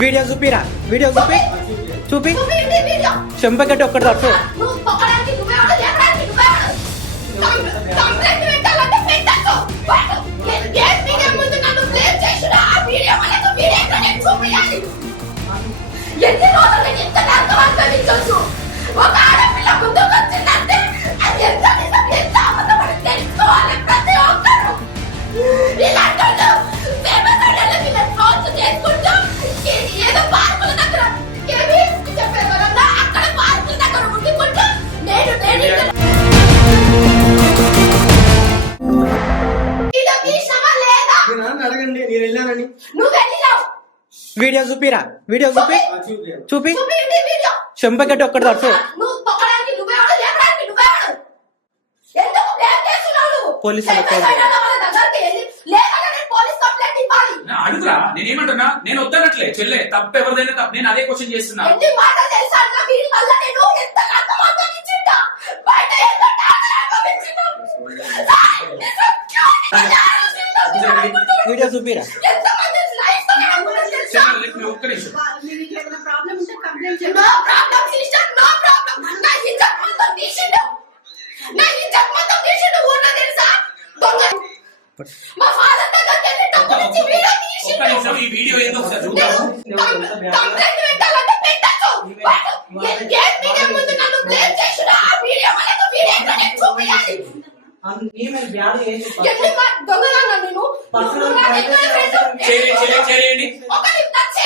Video చూపిరా. Video చూపి. చూపి. చెంపకట్టి ఒక్కటి తట్టు ఎన్ని రోజులు ఇంత నరకం అనుభవించవచ్చు ఒక ఆడపిల్ల ముందుకు వీడియో చూపిరా వీడియో చూపి చూపి. చెంపకట్టు ఒక్కటి తడుచు పోలీసు నేను నేను అదే క్వశ్చన్ వీడియో చూపిరా. ఒక్క నిమిషం. ఒక్క నిమిషం ఈ వీడియో ఏదో ఒకసారి చూద్దాము. చేయండి చేయండి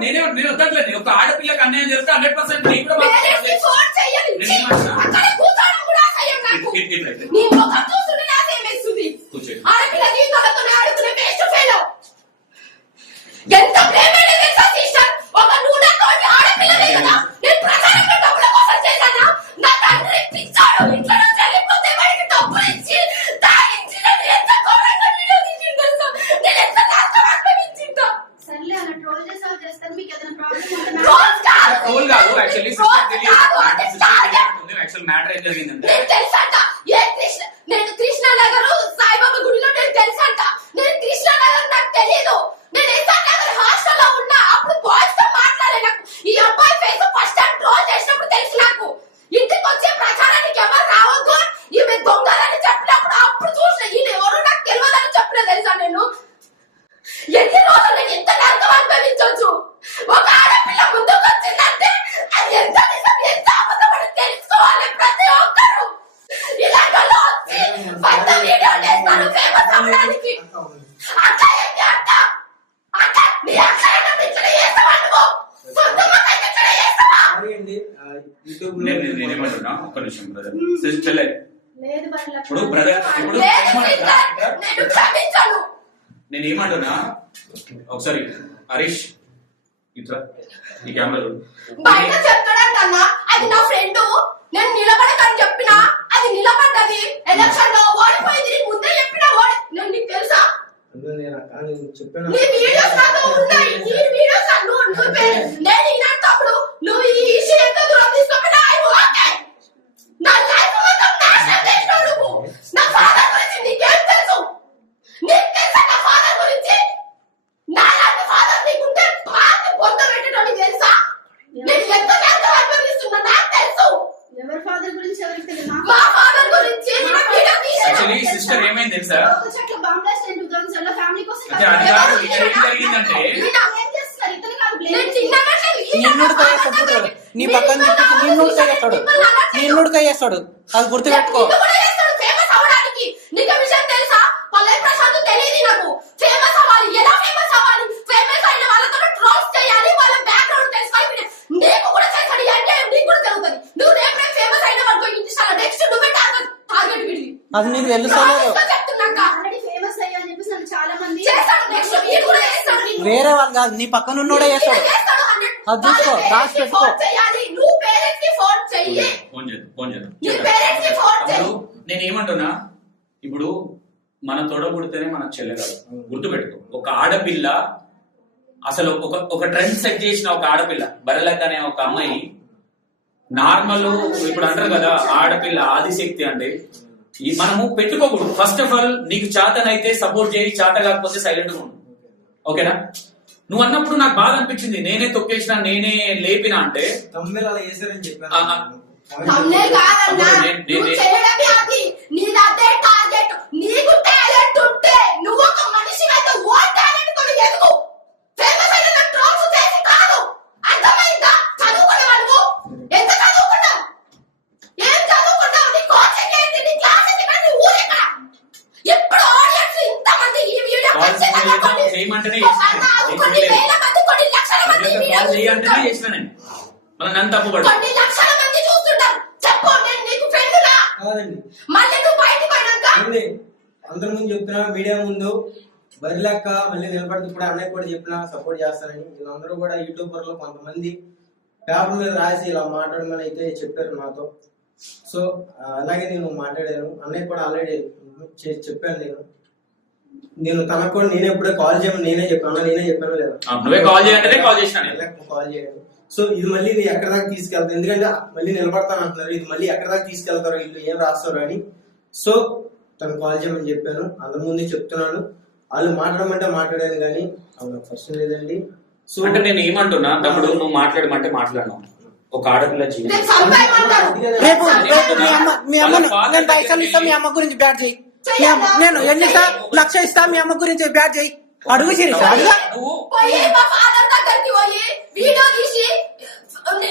నేనే నేను ఒక ఆడపిల్లకి అన్యాయం చేస్తే హండ్రెడ్ పర్సెంట్ కూర్చోండి నేనేమంటున్నా ఒక్క నిమిషం బ్రదర్ చెల్లె ఇప్పుడు బ్రదర్ ఇప్పుడు నేను ఏమంటున్నా? ఒకసారి హరీష్ ఇట్లా ఈ కెమెరా నీ పక్కన తిప్పించి చేస్తాడు. ఉడకయ్యేస్తాడు నిన్ను చేస్తాడు. అది గుర్తు పెట్టుకో. అది నీకు తెలుస్తాను వేరే వాళ్ళు కాదు నీ పక్కన ఉన్నోడే చేస్తాడు. అది చూసుకో రాసి పెట్టుకో. ఏమంటున్నా? ఇప్పుడు మన తొడబుడితేనే మన చెల్లె కాదు గుర్తుపెట్టుకో. ఒక ఆడపిల్ల అసలు ఒక ఒక ట్రెండ్ సెట్ చేసిన ఒక ఆడపిల్ల బరలక్ అనే ఒక అమ్మాయి నార్మల్ ఇప్పుడు అంటారు కదా ఆడపిల్ల ఆదిశక్తి అంటే ఈ మనము పెట్టుకోకూడదు. ఫస్ట్ ఆఫ్ ఆల్ నీకు చేతనైతే సపోర్ట్ చేయి చేత కాకపోతే సైలెంట్గా ఉండు. ఓకేనా? నువ్వు అన్నప్పుడు నాకు బాధ అనిపించింది. నేనే తొక్కేసిన నేనే లేపిన అంటే తమ్ముడే కాదన్నా. నువ్వు చేయడమే అది నీది అదే టార్గెట్. నీకు టాలెంట్ ఉంటే నువ్వు ఒక మనిషి అయితే ఓ టాలెంట్ కొని ఎదుగు ఫేమస్ అయిన ట్రోల్స్ చేసి కాదు అర్థమైందా చదువుకున్నావా నువ్వు ఎంత చదువుకున్నావు ఏం చదువుకున్నావు నీ కోచింగ్ ఏంటి నీ క్లాసెస్ ఏంటి నీ ఊరు ఎక్కడ ఎప్పుడు ఆడియన్స్ ఇంతమంది ఈ వీడియో Calls ఖచ్చితంగా చేయడం- కొన్ని- చేయమంటేనే ఒక చేస్తున్నాను. నాలుగు, నేను కొన్ని చేయలేదు. వేల మంది కొన్ని లక్షల మంది ఈ వీడియో కాల్ చేయంటేనే చూస్తుంటారు. చేసిన నేను మన నన్ను తప్పుపడు కొన్ని లక్షల మంది చూస్తుంటారు చెప్పు నేను నీకు ఫ్రెండ్గా కాదండి మళ్ళీ నువ్వు బయటకు పోయినాక ఏంది? అందరి ముందు చెప్తున్నా మీడియా ముందు బరిలక్క మళ్ళీ నిలబడితే ఇప్పుడు అన్నయ్య కూడా చెప్పినా సపోర్ట్ చేస్తానని. వీళ్ళందరూ కూడా యూట్యూబర్లు కొంతమంది పేపర్ మీద రాసి ఇలా మాట్లాడమని అయితే చెప్పారు నాతో. సో అలాగే నేను మాట్లాడాను. అన్నయ్య కూడా ఆల్రెడీ చెప్పాను నేను. నేను తనకు కూడా నేనే ఎప్పుడే కాల్ చేయమని నేనే చెప్పాను. నేనే చెప్పాను లేదా. కాల్ చేయంటేనే కాల్ సో ఇది మళ్ళీ నేను ఎక్కడ దాకా తీసుకెళ్తాను ఎందుకంటే మళ్ళీ నిలబడతాను అంటున్నారు. ఇది మళ్ళీ ఎక్కడ దాకా తీసుకెళ్తారో వీళ్ళు ఏం రాస్తారో అని. సో తను కాల్ చేయమని చెప్పాను. ముందు చెప్తున్నాను వాళ్ళు మాట్లాడమంటే మాట్లాడాను కానీ అవును ప్రశ్న లేదండి. సో అంటే నేను ఏమంటున్నా? తమ్ముడు నువ్వు మాట్లాడమంటే మాట్లాడను. ఒక ఆడపిల్ల జీవితం. నేను చంపేయమంటాను రేపు రేపు మీ అమ్మ మీ అమ్మను నేను పైసలు ఇస్తా మీ అమ్మ గురించి బ్యాట్ చేయి. మీ అమ్మ- నేను ఎన్ని ఇస్తా లక్ష ఇస్తా మీ అమ్మ గురించి బ్యాట్ చేయి. అడుగు శిరీష అడుగు. నువ్వు పోయి మా ఫాదర్ దగ్గరికి పోయి వీడియో తీసి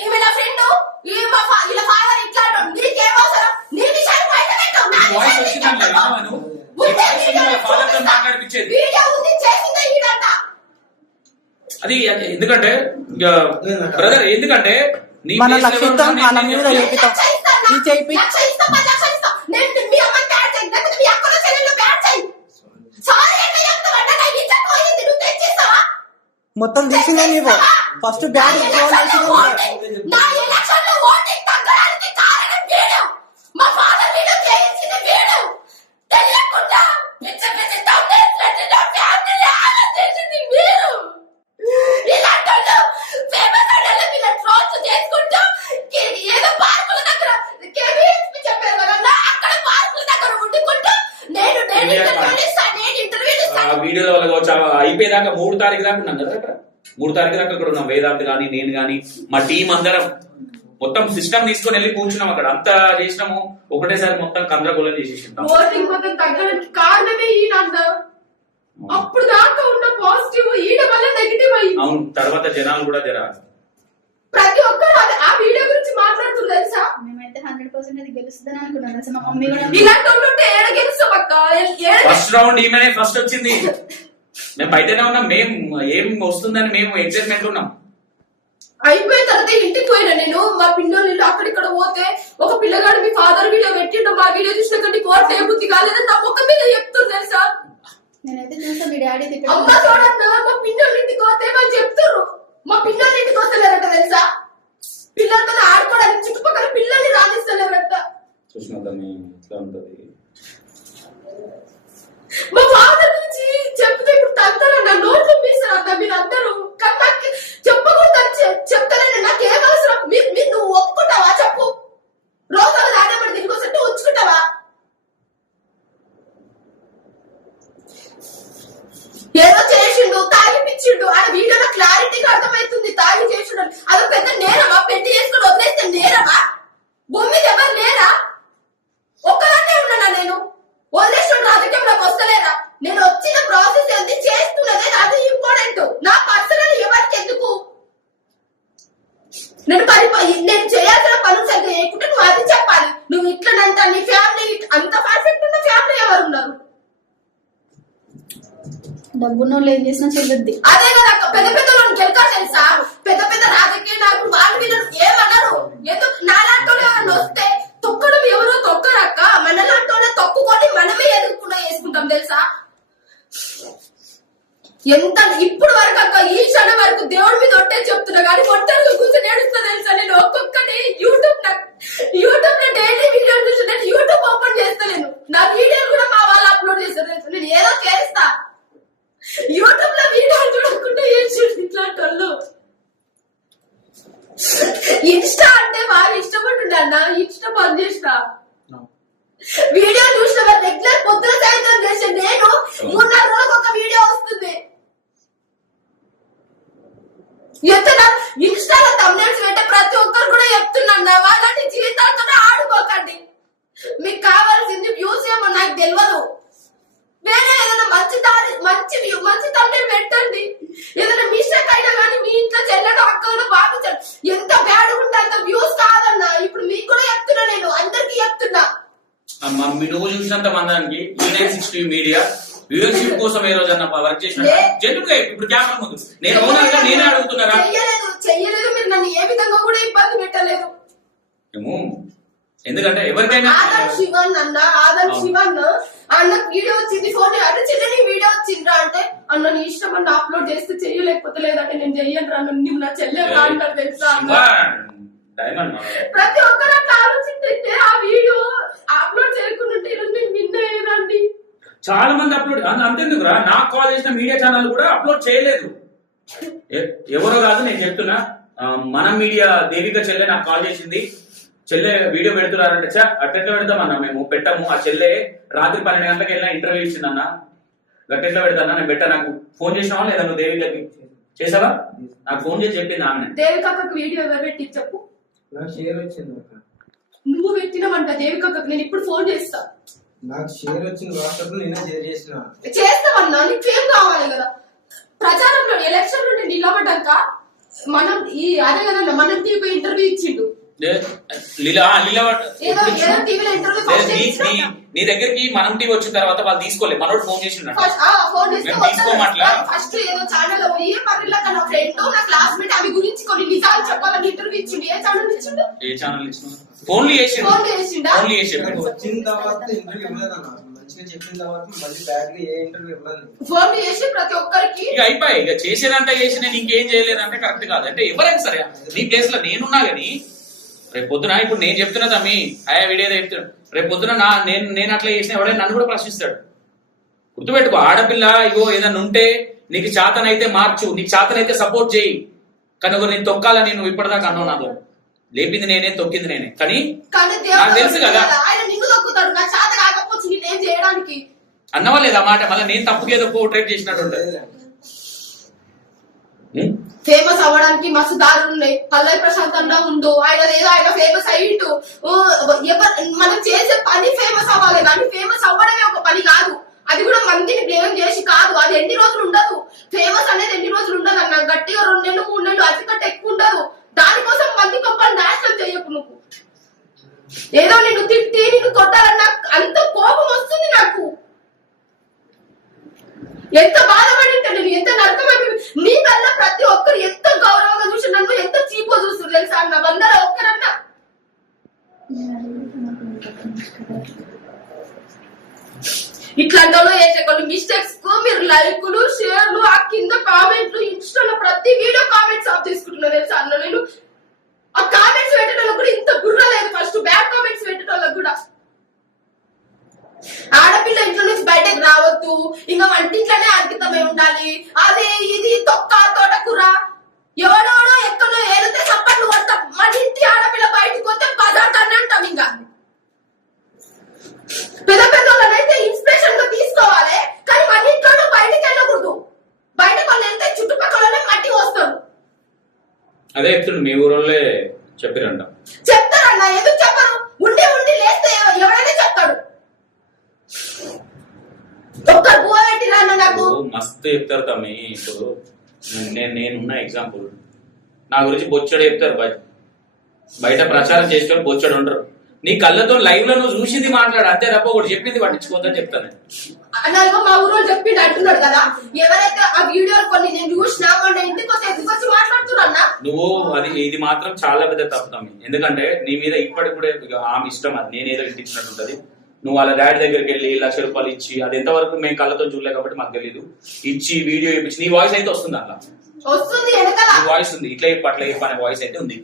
ఈమె నా ఫ్రెండ్ ఈ మా ఫా- వీళ్ళ ఫాదర్ ఇట్లా అంటాడు. నీకేం అవసరం? నీ విషయాన్ని బయట పెట్టు. నా వాయిస్ విషయాన్ని వచ్చిందని పెట్టు. విన్నావా నువ్వు? ఉంటే వాయిస్ వీడియో వచ్చింది, వాళ్ళ father తో చూపిస్తా. మాట్లాడిపించేది. వీడియో ఉంది చేసిందే ఈడంట అది ఎందుకంటే బ్రదర్ ఎందుకంటే నీ మన place లో లక్ష్యంతో ఎవరు వాళ్ళ నేను- మీద నేను- లేపిస్తాం లక్ష ఇస్తాను. ఈ చేయి లక్ష ఇస్తా, పది లక్షలు ఇస్తా. నేను మీ అమ్మని బ్యాడ్ చేయి. లేకపోతే మీ అక్కల చెల్లెళ్ళు బ్యాడ్ చేయి. సారీ ఎట్లా చెప్తావంటే నా ఇజ్జత్ పోయింది. నువ్వు తెచ్చిస్తావా? మొత్తం తీసిందే నీవు ఫస్ట్ బ్యాట్ నా ట్రోల్ ఎలక్షన్లో చేసిందే ఓటింగ్- నా ఎలక్షన్లో ఓటింగ్ తగ్గడానికి కారణం వీడు. మా ఫాదర్ వీడియో చేయించింది వీడు. తెలియకుండా పిచ్చ పిచ్చ thumbnails పెట్టి నా ఫ్యామిలీని ఆగం చేసింది మీరు. ఇలాంటోళ్ళు famous అయ్యేలా వీళ్ళ trolls చేసుకుంటూ ఏ- ఏదో పార్కుల దగ్గర KBHP చెప్పారు కదా, అక్కడ పార్కుల దగ్గర ఉండుకుంటూ నేను నేను ఇంటర్వ్యూలు ఇస్తాను నేను ఇంటర్వ్యూలు ఆ ఇస్తాను వీడియోల వల్ల అయిపోయేదాకా మూడు తారీఖు దాకా ఉన్నాం కదా అక్కడ? మూడు తారీఖు దాకా అక్కడ ఉన్నాం. వేదాంత్ కానీ నేను కానీ మా టీం అందరం. మొత్తం సిస్టమ్ తీసుకొని వెళ్ళి కూర్చున్నాం అక్కడ. అంతా చేసినాము. ఒకటేసారి మొత్తం కంద్రగోళం చేసేసింటాం. ఓటింగ్ మొత్తం తగ్గడానికి కారణమే ఈయన అప్పుడు దాకా ఉన్న పాజిటివ్ ఈయన వల్ల నెగిటివ్ అయ్యింది అవును. తర్వాత జనాలు కూడా జర. ప్రతి ఒక్కరు ఆ వీడియో గురించి మాట్లాడుతున్నారు తెలుసా? మేమైతే హండ్రెడ్ పర్సెంట్ అది గెలుస్తుందని అనుకున్నాం తెలుసా? మా మమ్మీ కూడా ఇలాంటి వాళ్ళు ఉంటే ఏడ గెలుస్తాం అక్క? ఫస్ట్ రౌండ్ ఈమెనే ఫస్ట్ వచ్చింది. మేము బయటనే ఉన్నాం మేము ఏం వస్తుందని మేము ఎక్సైట్మెంట్ ఉన్నాం. అయిపోయిన తర్వాత ఇంటికి పోయినా నేను మా పిల్లలు ఇల్లు అక్కడిక్కడ పోతే ఒక పిల్లగాడు మీ ఫాదర్ వీడియో పెట్టిండు మా వీడియో చూసిన కంటే కోర్టు ఏ బుద్ధి కాలేదని నా ముఖం మీద చెప్తున్నారు తెలుసా? నేనైతే చూసా మీ డాడీ అమ్మ చూడన్నా మా పిల్లలు ఇంటికి పోతే వాళ్ళు చెప్తున్నారు మా పిల్లలు ఇంటికి వస్తలేరట తెలుసా? పిల్లలతో ఆడుకోవడానికి చుట్టుపక్కల పిల్లల్ని రాణిస్తలేరట చూసినద్దాం ఎట్లా ఉంటది? మా ఫాదర్ నుంచి చెప్తే ఇప్పుడు తంతారా నా నోట్లు మీసారు అంత మీరు అందరూ కానీ నాకు చెప్పకూడదు చెప్తానండి నాకు ఏం అవసరం మీరు మీరు నువ్వు ఒప్పుకుంటావా చెప్పు రోజులు రానేపడి తిరిగి వస్తే నువ్వు ఉంచుకుంటావా ఏదో చేసిండు తాగిపించిండు ఆ వీడియోలో క్లారిటీగా అర్థమవుతుంది తాగి చేసిండు అని. అది పెద్ద నేరమా పెట్టి చేసుకుని వదిలేస్తే నేరమా భూమి మీద ఎవరు లేరా ఒక్కదాన్నే ఉన్నానా నేను వదిలేసిన రాజకీయంలోకి వస్తలేరా నేను వచ్చిన ప్రాసెస్ ఏంది చేస్తున్నదే అది ఇంపార్టెంట్ నా పర్సనల్ ఎవరికి ఎందుకు నేను పని నేను చేయాల్సిన పనులు సరిగ్గా చేయకుంటే నువ్వు అది చెప్పాలి. నువ్వు ఇట్లనంత నీ ఫ్యామిలీ అంత పర్ఫెక్ట్ ఉన్న ఫ్యామిలీ ఎవరు ఉన్నారు? డబ్బున్న వాళ్ళు ఏం చేసినా చెల్లుద్ది అదే కదా పెద్ద పెద్ద వాళ్ళు గెలకా తెలుసా? పెద్ద పెద్ద రాజకీయ నాయకులు వాళ్ళు వీళ్ళు ఏమన్నారు ఎందుకు? నాలాంటి వాళ్ళు వస్తే తొక్కడం ఎవరు తొక్కరక్క? మనలాంటి వాళ్ళే తొక్కుకొని మనమే ఎదుర్కొన్నా వేసుకుంటాం తెలుసా? ఎంత ఇప్పుడు వరకు అక్క ఈ క్షణం వరకు దేవుడి మీద ఒట్టే చెప్తున్నా కానీ ఒంటరిగా కూర్చొని ఏడుస్తా తెలుసా? నేను ఒక్కొక్కటి యూట్యూబ్ యూట్యూబ్లో డైలీ వీడియో చూసి నేను యూట్యూబ్ ఓపెన్ చేస్తలేను. నా వీడియో కూడా మా వాళ్ళు అప్లోడ్ చేస్తారు నేను ఏదో చేస్తా. యూట్యూబ్లో వీడియో చూడకుండా ఏం చూడండి ఇట్లాంటి వాళ్ళు. ఇన్స్టా అంటే వాళ్ళు ఉండాలి నా ఇన్స్టా పని చేస్తా వీడియో చూసిన రెగ్యులర్ పొద్దున సాయంత్రం చేసే నేను మూడున్నర రోజులకు ఒక వీడియో చెప్తున్నా ఇన్స్టాలో తమ్నేల్స్ పెట్టే ప్రతి ఒక్కరు కూడా చెప్తున్నా వాళ్ళని జీవితాలతో ఆడుకోకండి. మీకు కావాల్సింది వ్యూస్ ఏమో నాకు తెలియదు వేరే ఏదైనా మంచి దారి మంచి మంచి తమ్నేల్ పెట్టండి. ఏదైనా మిస్టేక్ అయినా కానీ మీ ఇంట్లో చెల్లెడు అక్కలు బాధించండి ఎంత బ్యాడ్ ఉంటే అంత వ్యూస్ కాదన్నా. ఇప్పుడు మీకు కూడా చెప్తున్నా నేను. అందరికీ చెప్తున్నా. మీ నువ్వు చూసినంత మందానికి యూనైన్ సిక్స్టీ మీడియా వ్యూవర్షిప్ కోసం ఏ రోజు అన్న వర్క్ చేసిన. జనుకే ఇప్పుడు కెమెరా ముందు. నేను ఓనర్గా నేనే అడుగుతున్నారా చెయ్యలేదు చెయ్యలేదు మీరు నన్ను ఏ విధంగా కూడా ఇబ్బంది పెట్టలేదు. ఏమో. ఎందుకంటే ఎవరికైనా ఆదర్ శివన్ అన్న ఆదర్ అవును. శివన్. అన్న వీడియో వచ్చింది ఫోన్ అంటే వీడియో వచ్చిండ్రా అంటే అన్న నీ ఇష్టం అన్న అప్లోడ్ చేస్తే చెయ్యలేకపోతే లేదంటే నేను చెయ్యను రా నువ్వు నా చెల్లె అంటారు తెలుసా ప్రతి ఒక్కరు అట్లా ఆలోచించే ఆ వీడియో అప్లోడ్ చేయకుండా ఈరోజు నేను విన్ అయ్యేదాన్ని చాలా మంది అప్లోడ్ అంతెందుకురా? నాకు కాల్ చేసిన మీడియా ఛానల్ కూడా అప్లోడ్ చేయలేదు. ఎవరో కాదు నేను చెప్తున్నా. మన మీడియా దేవిక చెల్లె నాకు కాల్ చేసింది. చెల్లె వీడియో పెడుతున్నారంటే. చా అట్టెట్లా పెడతామన్నా మేము? పెట్టము. ఆ చెల్లె రాత్రి పన్నెండు గంటలకు వెళ్ళిన ఇంటర్వ్యూ ఇచ్చిందన్న. గట్టెట్లా పెడతానా నేను పెట్టా. నాకు ఫోన్ చేసినావా లేదా నువ్వు దేవికకి? చేసావా? నాకు ఫోన్ చేసి చెప్పింది ఆమె. దేవికక్కకు వీడియో ఎవరు పెట్టి చెప్పు. నువ్వు పెట్టినవంట దేవికక్కకు. నేను ఇప్పుడు ఫోన్ చేస్తా. నాకు షేర్ వచ్చింది వాట్సాప్లో నేనే షేర్ చేసిన. చేస్తామన్నా? నీకేం కావాలి కదా? ప్రచారంలో ఎలక్షన్లో నిలబడ్డాక మనం ఈ అదే కదన్నా మనం ఇంటర్వ్యూ ఇచ్చిండు. నీ- దగ్గరికి మనం టీవీ వచ్చిన తర్వాత వాళ్ళు తీసుకోలే. మనోడు ఫోన్ చేసిండ ఫోన్ చేస్తే మేము తీసుకోమట్లా? ఫస్ట్ ఏదో ఛానల్లో పోయి పర్లేదు నా ఫ్రెండ్ నా క్లాస్మేట్ అవి గురించి కొన్ని నిజాలు చెప్పాలని ఇంటర్వ్యూ ఇచ్చిండు. ఏ ఛానల్ ఇచ్చిండు? ఏ ఛానల్ ఇచ్చిన ఫోన్లు చేసిండా. చేసి వచ్చిన తర్వాత ఇంటర్వ్యూ ఇవ్వలేదు ఫోన్ చేసి ప్రతి ఒక్కరికి ఇక అయిపోయి. ఇక చేసేదంటే చేసి నేను ఇంకేం చేయలేదంటే కరెక్ట్ కాదు. అంటే ఎవరైనా సరే నీ ప్లేస్లో నేనున్నా గానీ రేపు పొద్దున ఇప్పుడు నేను చెప్తున్నా తమ్మి ఆయా వీడియో చెప్తున్నా రేపు పొద్దున నా నేను నేను అట్లా చేసిన ఎవరైనా నన్ను కూడా ప్రశ్నిస్తాడు. గుర్తుపెట్టుకో ఆడపిల్ల ఇగో ఏదన్నా ఉంటే నీకు చేతనైతే మార్చు నీకు చేతనైతే సపోర్ట్ చేయి. కానీ నేను తొక్కాలని నువ్వు ఇప్పటిదాకా అన్నావు నాతో లేపింది నేనే తొక్కింది నేనే. కానీ నాకు తెలుసు కదా. అన్నవా లేదా మాట? మళ్ళీ నేను తప్పుకి ఏదో పోర్ట్రేట్ చేసినట్టు? ఫేమస్ అవ్వడానికి మస్తు దారులు ఉన్నాయి. పల్లవి ప్రశాంత్ అన్న ఉండు. ఆయన ఏదో ఆయన ఫేమస్ అయ్యిండు మనం చేసే పని ఫేమస్ అవ్వాలి. కానీ ఫేమస్ అవ్వడమే ఒక పని కాదు. అది కూడా మందిని బ్లేమ్ చేసి కాదు. అది ఎన్ని రోజులు ఉండదు. ఫేమస్ అనేది ఎన్ని రోజులు ఉండదు అన్న. గట్టిగా రెండు నెలలు మూడు నెలలు అతికంటే ఎక్కువ ఉండదు. దానికోసం మంది గొప్పలు నాశనం చేయకు నువ్వు. ఏదో నిన్ను తిట్టి నిన్ను కొట్టాలన్న అంత కోపం వస్తుంది నాకు. ఎంత బాధపడి ఉంటా నేను ఎంత నరకమైన నీ కన్నా ప్రతి ఒక్కరు ఎంత గౌరవంగా చూసి నన్ను ఎంత చీపో చూస్తుంది తెలుసా అన్న? వందల ఒక్కరన్నా. ఇట్లాంటి వాళ్ళు చేసే కొన్ని మిస్టేక్స్కు మీరు లైకులు షేర్లు ఆ కింద కామెంట్లు ఇన్స్టాలో ప్రతి వీడియో కామెంట్స్ ఆఫ్ తీసుకుంటారు తెలుసా అన్న నేను ఆ కామెంట్స్ పెట్టడం కూడా ఇంత బుర్ర లేదు ఫస్ట్ బ్యాడ్ కామెంట్స్ పెట్టడం కూడా ఆడపిల్ల ఇంట్లో నుంచి బయటకు రావద్దు ఇంకా వంటింట్లోనే అంకితమై ఉండాలి అది ఇది తొక్క తోటకూర ఎవడోడో ఎక్కడో ఏరితే చప్పట్లు కొడతాం మన ఇంటి ఆడపిల్ల బయటకు వస్తే పదార్థాన్ని అంటాం ఇంకా పెద్ద పెద్ద వాళ్ళనైతే ఇన్స్పిరేషన్గా తీసుకోవాలి కానీ మన ఇంట్లో బయటకు వెళ్ళకూడదు బయటకు వాళ్ళు వెళ్తే చుట్టుపక్కల మట్టి వస్తారు అదే చెప్తుండు మీ ఊరోళ్ళే చెప్పిరంట. చెప్తారన్న ఎందుకు చెప్పరు? ఉండి ఉండి లేస్తే ఎవ- ఎవరైనా చెప్తాడు. ఒక్క బువ పెట్టిరన్న నాకు? మస్తు చెప్తారు తమ్మి ఇప్పుడు నేను నేనున్న ఎగ్జాంపుల్ నా గురించి బొచ్చడు చెప్తారు బయట బయట ప్రచారం చేసుకొని బొచ్చడు ఉండరు. నీ కళ్ళతో లైవ్లో నువ్వు చూసింది మాట్లాడు అంతే తప్ప ఒకటి చెప్పింది పట్టించుకోవద్దని చెప్తాను మా ఊరు చెప్పిండు అంటున్నాడు కదా ఎవరైతే ఆ వీడియోలు కొన్ని నేను చూసినా మొన్న ఇంటికి వస్తే ఎందుకు వచ్చి మాట్లాడుతున్నా నువ్వు అది ఇది మాత్రం చాలా పెద్ద తప్పు తమ్మి. ఎందుకంటే నీ మీద ఇప్పటికి కూడా ఆమె ఇష్టం అది. నేనేదో ఇంటించినట్టు ఉంటది నువ్వు వాళ్ళ డాడీ దగ్గరికి వెళ్ళి లక్ష రూపాయలు ఇచ్చి అది ఎంతవరకు మేము కళ్ళతో చూడలే కాబట్టి మాకు తెలియదు ఇచ్చి వీడియో ఇప్పించి నీ వాయిస్ అయితే వస్తుంది అట్లా. వాయిస్ ఉంది. ఇట్లా చెప్పు అట్లా చెప్పు అనే వాయిస్ అయితే ఉంది.